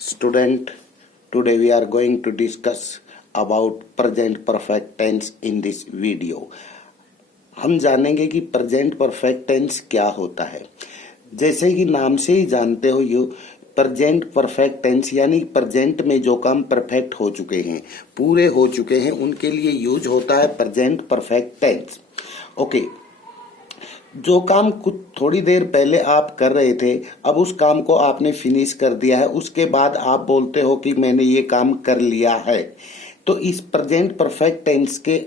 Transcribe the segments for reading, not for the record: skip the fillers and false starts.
Student, today we are going to discuss about present perfect tense in this video. हम जानेंगे कि present perfect tense क्या होता है। जैसे कि नाम से ही जानते हो यू प्रेजेंट परफेक्ट टेंस यानी प्रेजेंट में जो काम परफेक्ट हो चुके हैं, पूरे हो चुके हैं, उनके लिए यूज होता है प्रेजेंट परफेक्ट टेंस। ओके, जो काम कुछ थोड़ी देर पहले आप कर रहे थे, अब उस काम को आपने फिनिश कर दिया है, उसके बाद आप बोलते हो कि मैंने ये काम कर लिया है। तो इस प्रेजेंट परफेक्ट टेंस के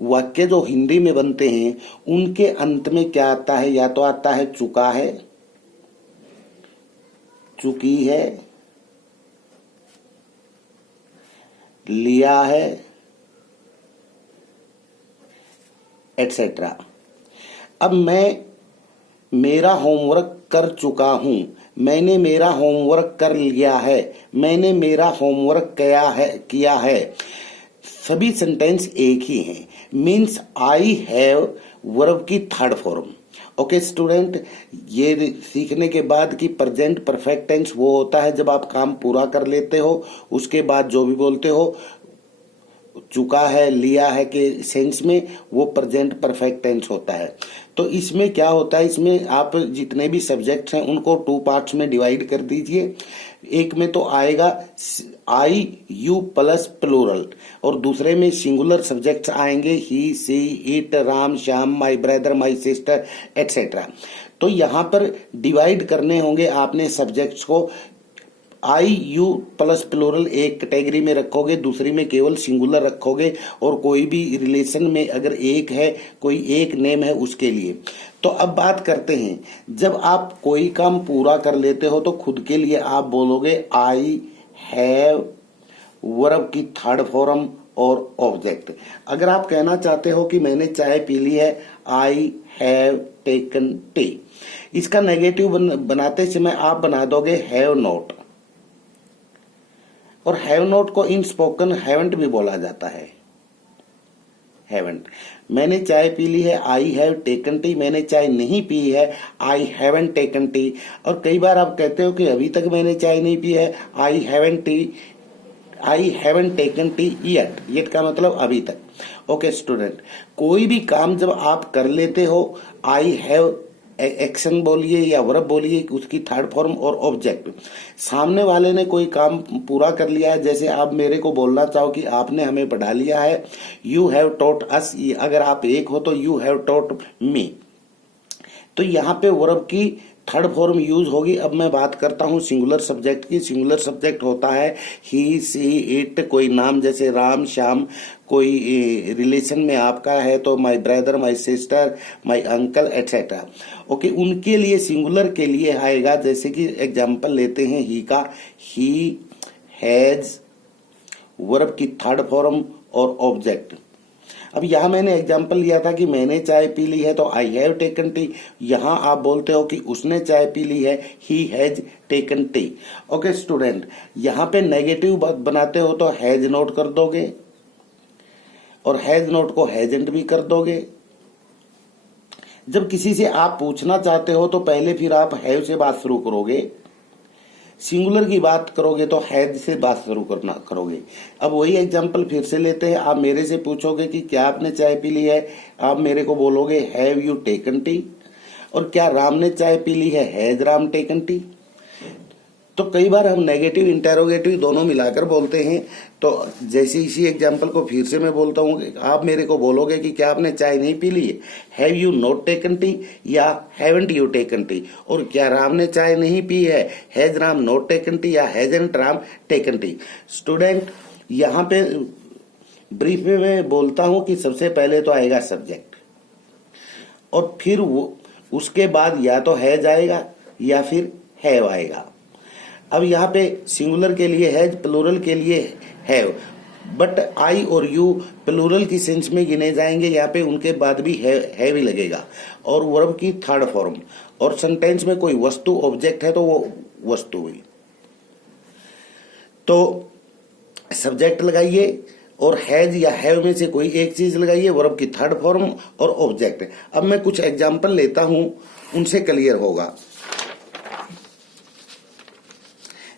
वाक्य जो हिंदी में बनते हैं उनके अंत में क्या आता है? या तो आता है चुका है, चुकी है, लिया है, एटसेट्रा। अब मैं मेरा होमवर्क कर चुका हूं, मैंने मेरा होमवर्क कर लिया है, मैंने मेरा होमवर्क किया है। सभी सेंटेंस एक ही हैं। मीन्स आई हैव वर्ब की थर्ड फॉर्म। ओके स्टूडेंट, ये सीखने के बाद कि प्रेजेंट परफेक्ट टेंस वो होता है जब आप काम पूरा कर लेते हो, उसके बाद जो भी बोलते हो चुका है, लिया है के सेंस में, वो प्रेजेंट परफेक्ट टेंस होता है। तो इसमें क्या होता है, इसमें आप जितने भी सब्जेक्ट्स हैं उनको टू पार्ट्स में डिवाइड कर दीजिए। एक में तो आएगा आई यू प्लस प्लूरल और दूसरे में सिंगुलर सब्जेक्ट्स आएंगे he, she, it, Ram, Shyam, my brother, my sister, etcetera. तो यहाँ पर डिवाइड करने होंगे आपने सब्जेक्ट्स को। आई यू प्लस प्लूरल एक कैटेगरी में रखोगे, दूसरी में केवल सिंगुलर रखोगे, और कोई भी रिलेशन में अगर एक है, कोई एक नेम है उसके लिए। तो अब बात करते हैं, जब आप कोई काम पूरा कर लेते हो तो खुद के लिए आप बोलोगे आई हैव वर्ब की थर्ड फॉर्म और ऑब्जेक्ट। अगर आप कहना चाहते हो कि मैंने चाय पी ली है, आई हैव टेकन टी। इसका नेगेटिव बनाते समय आप बना दोगे हैव नॉट, और हैव नॉट को इन स्पोकन हैवंट भी बोला जाता है। हैवंट, मैंने चाय पी ली है, आई हैव टेकन टी। मैंने चाय नहीं पी है, आई हैवंट टेकन टी। और कई बार आप कहते हो कि अभी तक मैंने चाय नहीं पी है, I haven't taken T yet. Yet का मतलब अभी तक। ओके स्टूडेंट, कोई भी काम जब आप कर लेते हो, आई हैव एक्शन बोलिए या वर्ब बोलिए, उसकी थर्ड फॉर्म और ऑब्जेक्ट। सामने वाले ने कोई काम पूरा कर लिया है, जैसे आप मेरे को बोलना चाहो कि आपने हमें पढ़ा लिया है, यू हैव टॉट अस। अगर आप एक हो तो यू हैव टॉट मी। तो यहाँ पे वर्ब की थर्ड फॉर्म यूज होगी। अब मैं बात करता हूँ सिंगुलर सब्जेक्ट की। सिंगुलर सब्जेक्ट होता है ही, सी, इट। कोई नाम जैसे राम, श्याम, कोई रिलेशन में आपका है तो my brother, my sister, my uncle, etcetera. Okay, उनके लिए सिंगुलर के लिए आएगा, जैसे कि एग्जांपल लेते हैं ही का, ही हैज वर्ब की थर्ड फॉर्म और ऑब्जेक्ट। अब यहाँ मैंने एग्जांपल लिया था कि मैंने चाय पी ली है तो आई हैव टेकन टी। यहाँ आप बोलते हो कि उसने चाय पी ली है, he has taken T. Okay student, यहाँ पे नेगेटिव बात बनाते हो तो हैज नोट कर दोगे, और हैज नोट को हैजेंट भी कर दोगे। जब किसी से आप पूछना चाहते हो तो पहले फिर आप हैव से बात शुरू करोगे, सिंगुलर की बात करोगे तो हैज से बात शुरू करोगे। अब वही एग्जांपल फिर से लेते हैं। आप मेरे से पूछोगे कि क्या आपने चाय पी ली है, आप मेरे को बोलोगे हैव यू टेकन टी। और क्या राम ने चाय पी ली है, हैज राम टेकन टी। तो कई बार हम नेगेटिव इंटेरोगेटिव दोनों मिलाकर बोलते हैं। तो जैसे इसी एग्जांपल को फिर से मैं बोलता हूँ, आप मेरे को बोलोगे कि क्या आपने चाय नहीं पी ली है, have you not taken tea or haven't you taken tea. और क्या राम ने चाय नहीं पी है, has Ram not taken tea or hasn't Ram taken tea. Student, यहाँ पे ब्रीफ में मैं बोलता हूँ कि सबसे पहले तो आएगा सब्जेक्ट, और फिर उसके बाद या तो हैज आएगा या फिर हैव आएगा। अब यहाँ पे सिंगुलर के लिए हैज, प्लूरल के लिए हैव, बट आई और यू प्लूरल की सेंस में गिने जाएंगे। यहाँ पे उनके बाद भी हैव ही लगेगा, और वर्ब की थर्ड फॉर्म। और सेंटेंस में कोई वस्तु ऑब्जेक्ट है तो वो वस्तु हुई। तो सब्जेक्ट लगाइए और हैज या हैव में से कोई एक चीज लगाइए, वर्ब की थर्ड फॉर्म और ऑब्जेक्ट। अब मैं कुछ एग्जांपल लेता हूं, उनसे क्लियर होगा।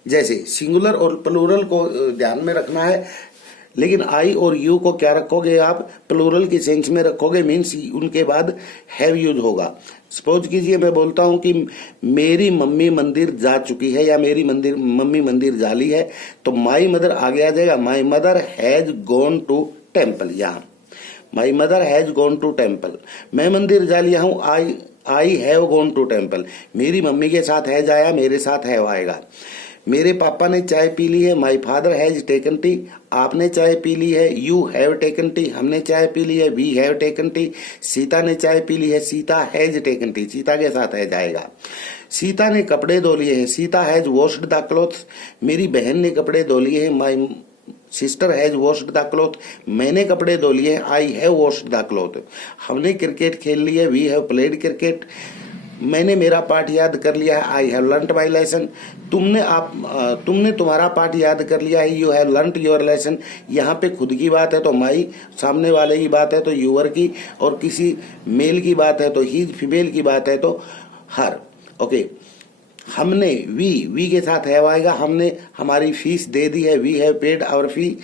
जैसे सिंगुलर और प्लूरल को ध्यान में रखना है, लेकिन आई और यू को क्या रखोगे आप, प्लूरल की सेंस में रखोगे, मीन्स उनके बाद हैव यूज होगा। सपोज कीजिए मैं बोलता हूं कि मेरी मम्मी मंदिर जा चुकी है या मेरी मम्मी मंदिर जा ली है, तो माई मदर आगे आ जाएगा, my mother has gone to temple. यहाँ my mother has gone to temple, मैं मंदिर जा लिया हूं, I have gone to temple, मेरी मम्मी के साथ हैज आया, मेरे साथ हैव आएगा। मेरे पापा ने चाय पी ली है, my father has taken T, आपने चाय पी ली है, यू हैव टेकन टी, हमने चाय पी ली है, we have taken tea. Sita ने चाय पी ली है, Sita has taken tea, Sita के साथ हैज आएगा। सीता ने कपड़े धो लिए हैं, Sita has washed the clothes, मेरी बहन ने कपड़े धो लिए हैं, my sister has washed the cloth, मैंने कपड़े धो लिए हैं, I have washed the cloth. हमने क्रिकेट खेल ली है, वी हैव प्लेड क्रिकेट, मैंने मेरा पाठ याद कर लिया है, I have learned my lesson. तुमने तुम्हारा पाठ याद कर लिया है, you have learned your lesson. यहाँ पे खुद की बात है तो माई, सामने वाले की बात है तो यूअर की, और किसी मेल की बात है तो ही, फीमेल की बात है तो हर। ओके, हमने वी के साथ हैव आएगा, हमने हमारी फीस दे दी है, वी हैव पेड आवर फी।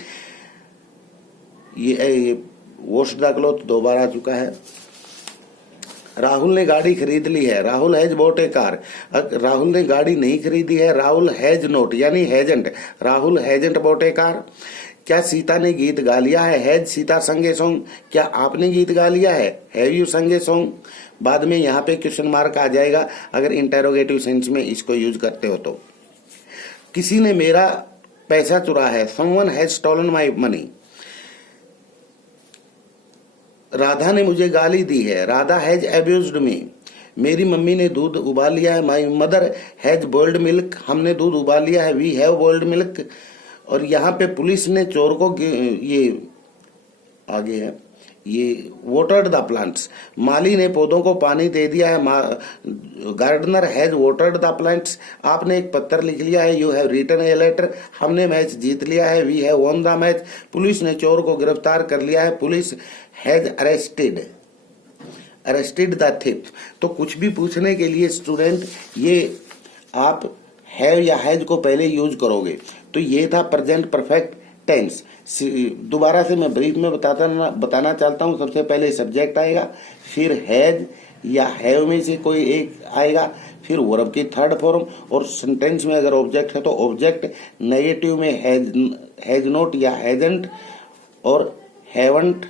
ये वॉश द क्लॉथ 2 बार आ चुका है। राहुल ने गाड़ी खरीद ली है, Rahul has bot A car, Rahul ने गाड़ी नहीं खरीदी है, राहुल हैज नोट यानी हैजेंट, राहुल हैजेंट बॉट ए कार। क्या सीता ने गीत गा लिया है, हैज सीता संग ए सॉन्ग, क्या आपने गीत गा लिया है, हैव यू संग ए सॉन्ग। बाद में यहाँ पे क्वेश्चन मार्क आ जाएगा अगर इंटेरोगेटिव सेंस में इसको यूज करते हो तो। किसी ने मेरा पैसा चुरा है, someone has stolen my money, Radha ने मुझे गाली दी है, राधा हैज अब्यूज्ड मी, मेरी मम्मी ने दूध उबाल लिया है, माई मदर हैज बॉइल्ड मिल्क, हमने दूध उबाल लिया है, वी हैव बॉइल्ड मिल्क। और यहाँ पे पुलिस ने चोर को, ये आगे है, ये वाटर्ड द प्लांट्स, माली ने पौधों को पानी दे दिया है, gardener has watered the plants. आपने एक पत्र लिख लिया है, you have written a letter, हमने मैच जीत लिया है, we have won the match. Police ने चोर को गिरफ्तार कर लिया है, police has arrested the thief. तो कुछ भी पूछने के लिए स्टूडेंट ये आप हैव या हैज को पहले यूज करोगे। तो ये था प्रेजेंट परफेक्ट टेंस। दोबारा से मैं ब्रीफ में बताना चाहता हूँ। सबसे पहले सब्जेक्ट आएगा, फिर हैज या हैव में से कोई एक आएगा, फिर वर्ब की थर्ड फॉर्म, और सेंटेंस में अगर ऑब्जेक्ट है तो ऑब्जेक्ट, नेगेटिव में हैज नॉट या हैजंट और हैवंट,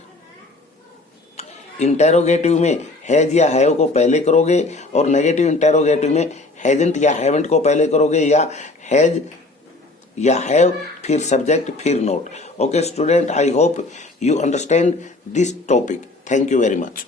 इंटेरोगेटिव में हैज या हैव को पहले करोगे, और नेगेटिव इंटेरोगेटिव में हैजंट या हैवंट को पहले करोगे, या हैज या हैव फिर सब्जेक्ट फिर note. Okay student, I hope you understand this topic. Thank you very much.